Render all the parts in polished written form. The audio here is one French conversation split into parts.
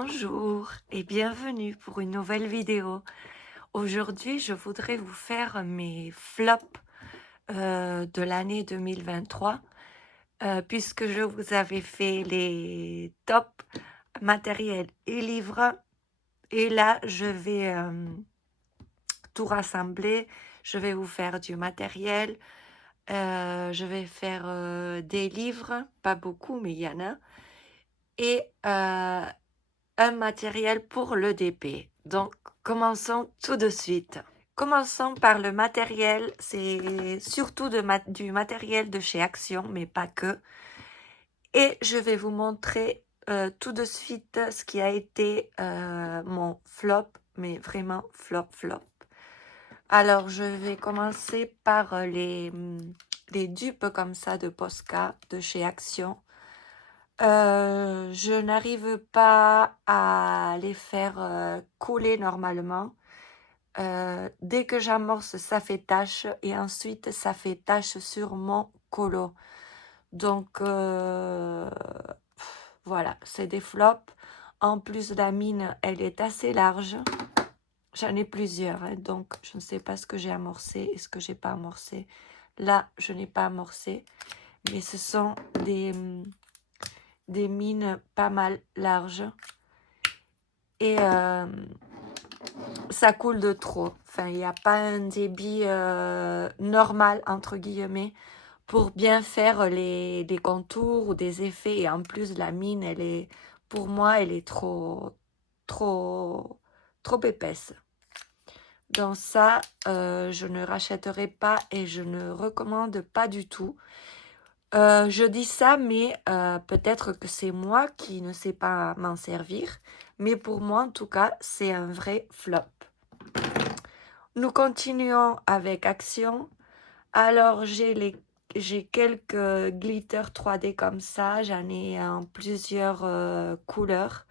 Bonjour et bienvenue pour une nouvelle vidéo. Aujourd'hui, je voudrais vous faire mes flops de l'année 2023 puisque je vous avais fait les tops matériels et livres. Et là, je vais tout rassembler. Je vais vous faire du matériel. Je vais faire des livres, pas beaucoup, mais il y en a. Et un matériel pour le DP. Donc, commençons tout de suite. Commençons par le matériel. C'est surtout du matériel de chez Action, mais pas que. Et je vais vous montrer tout de suite ce qui a été mon flop, mais vraiment flop. Alors, je vais commencer par les dupes comme ça de Posca de chez Action. Je n'arrive pas à les faire couler normalement. Dès que j'amorce, ça fait tache et ensuite ça fait tache sur mon colo. Donc voilà, c'est des flops. En plus, la mine, elle est assez large. J'en ai plusieurs, hein, donc je ne sais pas ce que j'ai amorcé et ce que j'ai pas amorcé. Là, je n'ai pas amorcé, mais ce sont des mines pas mal larges et ça coule de trop. Enfin, il n'y a pas un débit normal, entre guillemets, pour bien faire les contours ou des effets. Et en plus, la mine, elle est, pour moi, elle est trop épaisse. Donc ça, je ne rachèterai pas et je ne recommande pas du tout. Je dis ça, mais peut-être que c'est moi qui ne sais pas m'en servir. Mais pour moi, en tout cas, c'est un vrai flop. Nous continuons avec Action. Alors, j'ai quelques glitters 3D comme ça. J'en ai en plusieurs couleurs.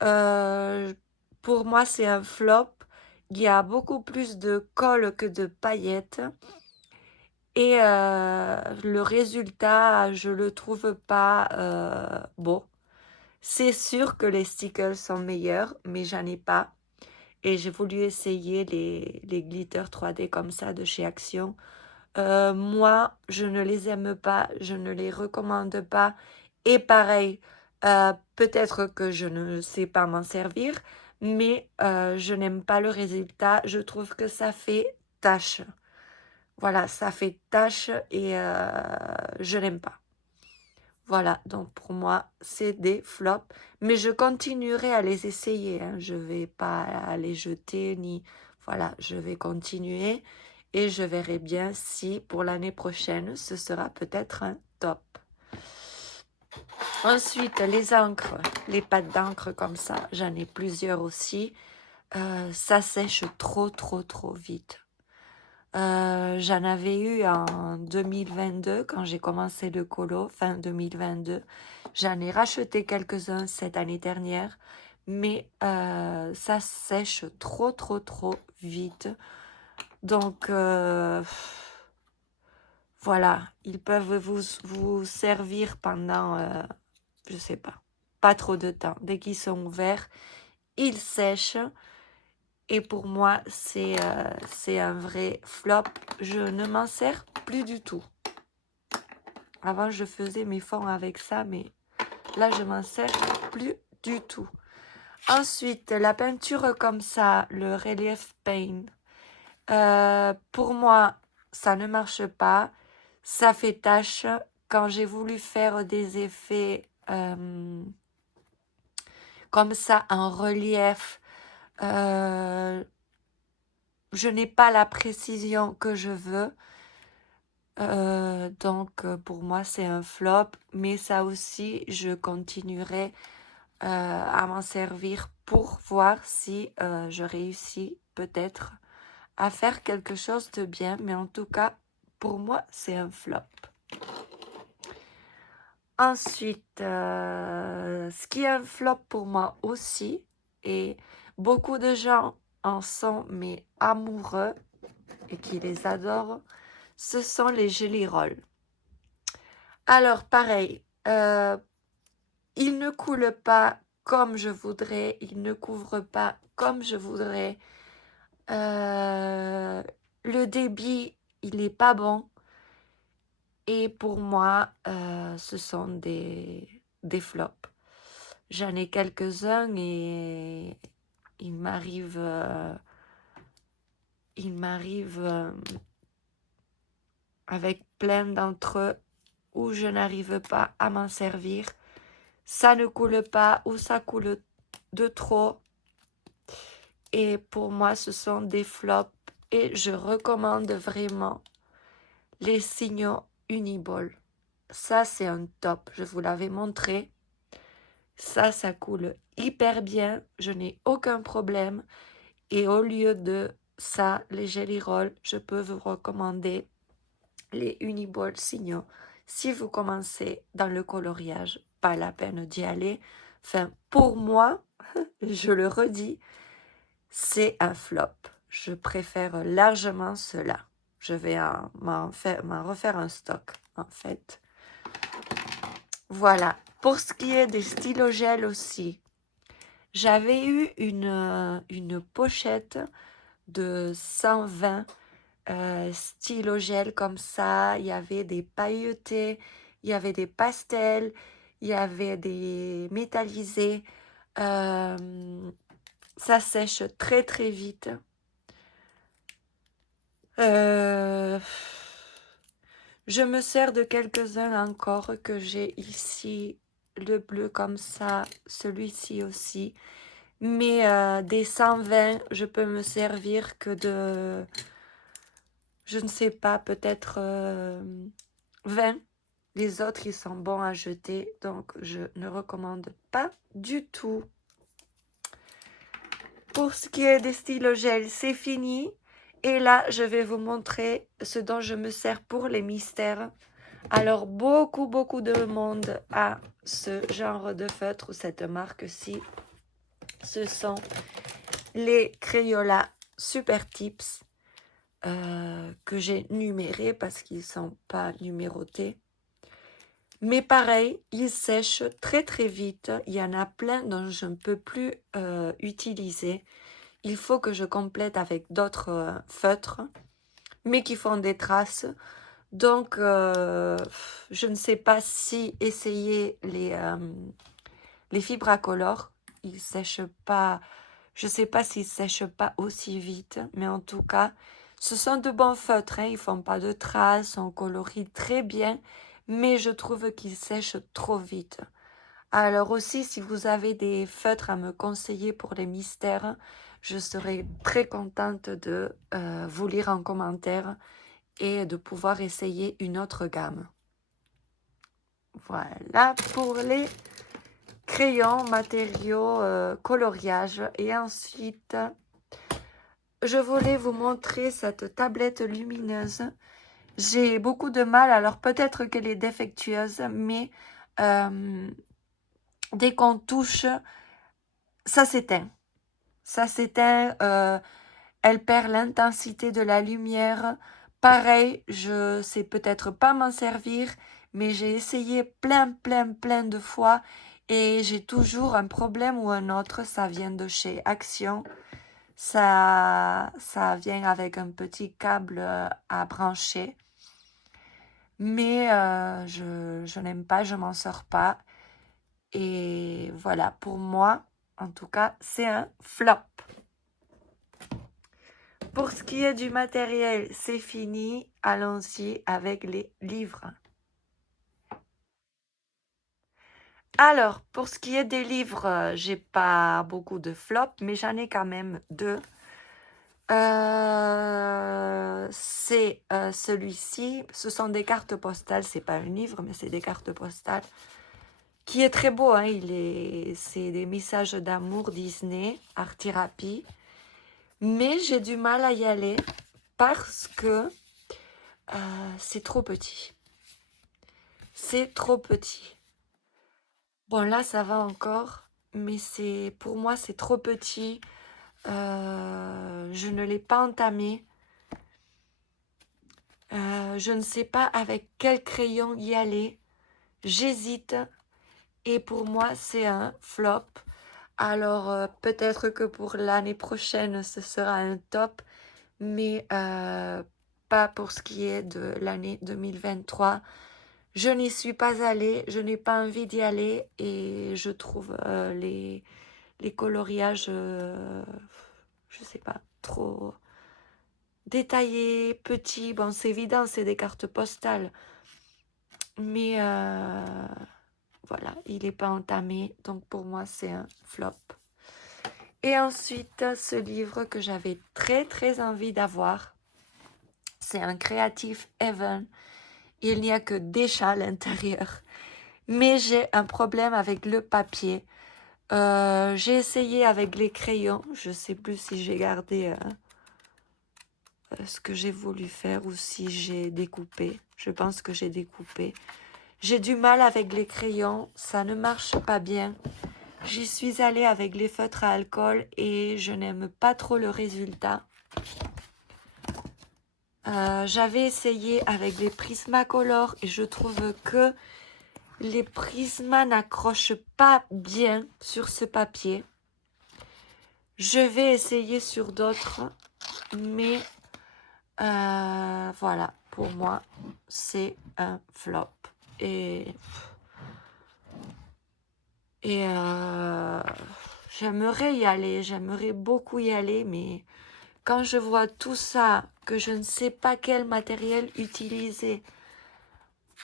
Pour moi, c'est un flop. Il y a beaucoup plus de colle que de paillettes. Et le résultat, je le trouve pas beau. C'est sûr que les stickers sont meilleurs, mais j'en ai pas. Et j'ai voulu essayer les glitters 3D comme ça de chez Action. Moi, je ne les aime pas, je ne les recommande pas. Et pareil, peut-être que je ne sais pas m'en servir, mais je n'aime pas le résultat. Je trouve que ça fait tache. Voilà, ça fait tache et je n'aime pas. Voilà, donc pour moi, c'est des flops. Mais je continuerai à les essayer. Hein. Je ne vais pas les jeter, ni... Voilà, je vais continuer et je verrai bien si pour l'année prochaine, ce sera peut-être un top. Ensuite, les encres, les pâtes d'encre comme ça, j'en ai plusieurs aussi. Ça sèche trop vite. J'en avais eu en 2022 quand j'ai commencé le colo, fin 2022. J'en ai racheté quelques-uns cette année dernière, mais ça sèche trop vite. Donc voilà, ils peuvent vous servir pendant, je sais pas trop de temps. Dès qu'ils sont ouverts, ils sèchent. Et pour moi, c'est un vrai flop. Je ne m'en sers plus du tout. Avant, je faisais mes fonds avec ça, mais là, je m'en sers plus du tout. Ensuite, la peinture comme ça, le Relief Paint. Pour moi, ça ne marche pas. Ça fait tache. Quand j'ai voulu faire des effets comme ça en relief, je n'ai pas la précision que je veux. Donc, pour moi, c'est un flop. Mais ça aussi, je continuerai à m'en servir pour voir si je réussis peut-être à faire quelque chose de bien. Mais en tout cas, pour moi, c'est un flop. Ensuite, ce qui est un flop pour moi aussi, et beaucoup de gens en sont mais amoureux et qui les adorent, ce sont les jelly rolls. Alors, pareil, ils ne coulent pas comme je voudrais, il ne couvre pas comme je voudrais. Le débit, il n'est pas bon. Et pour moi, ce sont des flops. J'en ai quelques-uns et il m'arrive avec plein d'entre eux où je n'arrive pas à m'en servir. Ça ne coule pas ou ça coule de trop. Et pour moi, ce sont des flops. Et je recommande vraiment les signaux Uniball. Ça, c'est un top. Je vous l'avais montré. Ça coule hyper bien. Je n'ai aucun problème. Et au lieu de ça, les Jelly Roll, je peux vous recommander les Uniball signaux. Si vous commencez dans le coloriage, pas la peine d'y aller. Enfin, pour moi, je le redis, c'est un flop. Je préfère largement cela. Je vais m'en refaire un stock, en fait. Voilà. Pour ce qui est des stylos gel aussi, j'avais eu une pochette de 120 stylos gel comme ça. Il y avait des pailletés, il y avait des pastels, il y avait des métallisés. Ça sèche très très vite. Je me sers de quelques-uns encore que j'ai ici. Le bleu comme ça, celui-ci aussi. Mais des 120, je peux me servir que de, je ne sais pas, peut-être 20. Les autres, ils sont bons à jeter, donc je ne recommande pas du tout. Pour ce qui est des stylos gel, c'est fini. Et là, je vais vous montrer ce dont je me sers pour les mystères. Alors, beaucoup de monde a ce genre de feutre ou cette marque-ci. Ce sont les Crayola Super Tips que j'ai numérés parce qu'ils ne sont pas numérotés. Mais pareil, ils sèchent très très vite. Il y en a plein dont je ne peux plus utiliser. Il faut que je complète avec d'autres feutres, mais qui font des traces. Donc, je ne sais pas si essayer les fibres à color, ils sèchent pas. Je ne sais pas s'ils sèchent pas aussi vite, mais en tout cas, ce sont de bons feutres. Hein, ils font pas de traces, on colorie très bien, mais je trouve qu'ils sèchent trop vite. Alors aussi, si vous avez des feutres à me conseiller pour les mystères, je serai très contente de vous lire en commentaire et de pouvoir essayer une autre gamme. Voilà pour les crayons, matériaux, coloriage. Et ensuite, je voulais vous montrer cette tablette lumineuse. J'ai beaucoup de mal, alors peut-être qu'elle est défectueuse, mais dès qu'on touche, ça s'éteint. Ça s'éteint, elle perd l'intensité de la lumière. Pareil, je sais peut-être pas m'en servir, mais j'ai essayé plein de fois et j'ai toujours un problème ou un autre. Ça vient de chez Action. Ça vient avec un petit câble à brancher. Mais je n'aime pas, je m'en sors pas. Et voilà, pour moi, en tout cas, c'est un flop. Pour ce qui est du matériel, c'est fini. Allons-y avec les livres. Alors, pour ce qui est des livres, j'ai pas beaucoup de flops, mais j'en ai quand même deux. C'est celui-ci. Ce sont des cartes postales. C'est pas un livre, mais c'est des cartes postales. Qui est très beau. Hein, c'est des messages d'amour Disney, art thérapie. Mais j'ai du mal à y aller parce que c'est trop petit. C'est trop petit. Bon, là, ça va encore, mais pour moi, c'est trop petit. Je ne l'ai pas entamé. Je ne sais pas avec quel crayon y aller. J'hésite. Et pour moi, c'est un flop. Alors, peut-être que pour l'année prochaine, ce sera un top, mais pas pour ce qui est de l'année 2023. Je n'y suis pas allée, je n'ai pas envie d'y aller et je trouve les coloriages, je sais pas, trop détaillés, petits. Bon, c'est évident, c'est des cartes postales, mais voilà, il n'est pas entamé, donc pour moi, c'est un flop. Et ensuite, ce livre que j'avais très envie d'avoir, c'est un Creative Heaven. Il n'y a que des chats à l'intérieur. Mais j'ai un problème avec le papier. J'ai essayé avec les crayons. Je ne sais plus si j'ai gardé ce que j'ai voulu faire ou si j'ai découpé. Je pense que j'ai découpé. J'ai du mal avec les crayons. Ça ne marche pas bien. J'y suis allée avec les feutres à alcool et je n'aime pas trop le résultat. J'avais essayé avec les Prismacolor et je trouve que les Prisma n'accrochent pas bien sur ce papier. Je vais essayer sur d'autres, mais voilà, pour moi, c'est un flop. Et j'aimerais y aller, j'aimerais beaucoup y aller, mais quand je vois tout ça, que je ne sais pas quel matériel utiliser,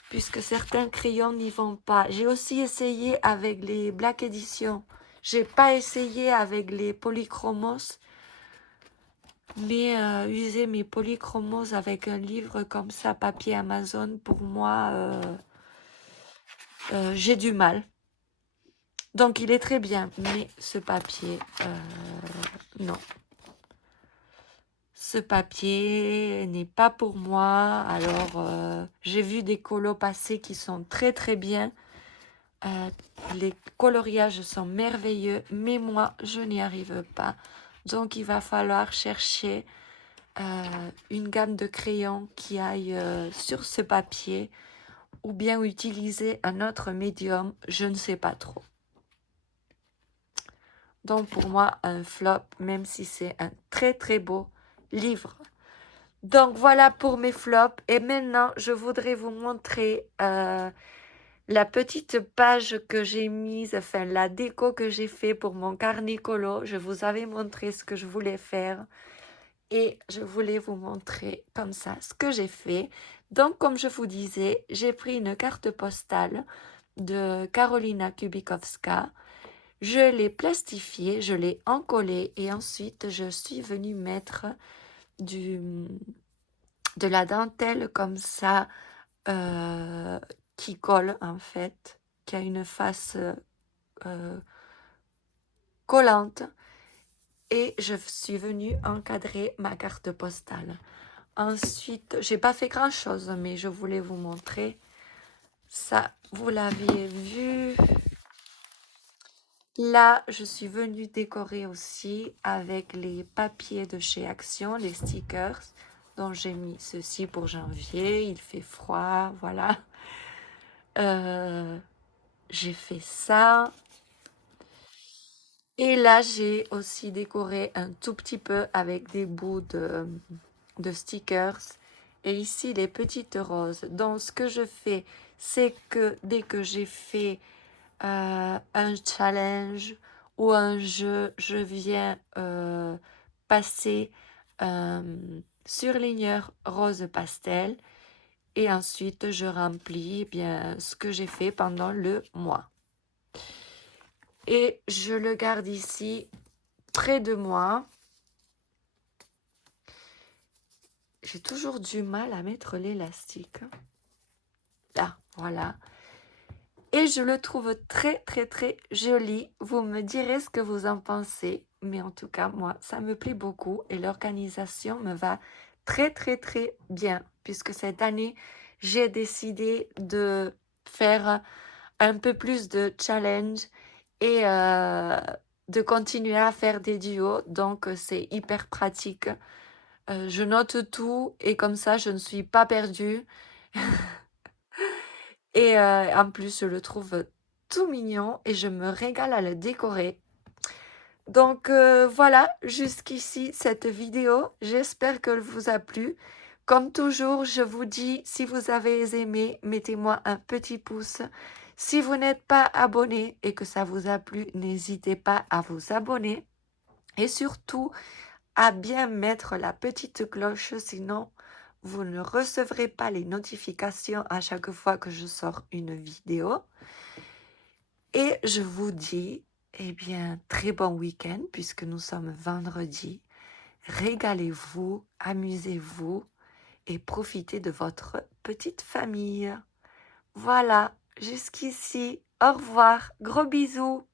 puisque certains crayons n'y vont pas. J'ai aussi essayé avec les Black Edition. J'ai pas essayé avec les polychromos, mais user mes polychromos avec un livre comme ça, papier Amazon, pour moi, j'ai du mal. Donc il est très bien, mais ce papier, non. Ce papier n'est pas pour moi. Alors, j'ai vu des colos passer qui sont très bien. Les coloriages sont merveilleux, mais moi, je n'y arrive pas. Donc, il va falloir chercher une gamme de crayons qui aille sur ce papier ou bien utiliser un autre médium, je ne sais pas trop. Donc, pour moi, un flop, même si c'est un très beau livre. Donc, voilà pour mes flops. Et maintenant, je voudrais vous montrer la petite page que j'ai mise, enfin la déco que j'ai fait pour mon carnet colo. Je vous avais montré ce que je voulais faire et je voulais vous montrer comme ça ce que j'ai fait. Donc comme je vous disais, j'ai pris une carte postale de Karolina Kubikowska. Je l'ai plastifiée, je l'ai encollée et ensuite je suis venue mettre de la dentelle comme ça qui colle en fait, qui a une face collante et je suis venue encadrer ma carte postale. Ensuite, j'ai pas fait grand chose, mais je voulais vous montrer ça. Vous l'avez vu. Là, je suis venue décorer aussi avec les papiers de chez Action, les stickers. Donc, j'ai mis ceci pour janvier. Il fait froid, voilà. J'ai fait ça. Et là, j'ai aussi décoré un tout petit peu avec des bouts de stickers. Et ici, les petites roses. Donc, ce que je fais, c'est que dès que j'ai fait un challenge ou un jeu, je viens passer surligneur rose pastel. Et ensuite, je remplis bien ce que j'ai fait pendant le mois. Et je le garde ici près de moi. J'ai toujours du mal à mettre l'élastique. Là, voilà. Et je le trouve très joli. Vous me direz ce que vous en pensez. Mais en tout cas, moi, ça me plaît beaucoup. Et l'organisation me va très bien. Puisque cette année, j'ai décidé de faire un peu plus de challenge et de continuer à faire des duos. Donc, c'est hyper pratique. Je note tout et comme ça, je ne suis pas perdue. Et en plus, je le trouve tout mignon et je me régale à le décorer. Donc voilà, jusqu'ici cette vidéo. J'espère qu'elle vous a plu. Comme toujours, je vous dis, si vous avez aimé, mettez-moi un petit pouce. Si vous n'êtes pas abonné et que ça vous a plu, n'hésitez pas à vous abonner. Et surtout, à bien mettre la petite cloche, sinon vous ne recevrez pas les notifications à chaque fois que je sors une vidéo. Et je vous dis, eh bien, très bon week-end puisque nous sommes vendredi. Régalez-vous, amusez-vous et profitez de votre petite famille. Voilà, jusqu'ici. Au revoir, gros bisous.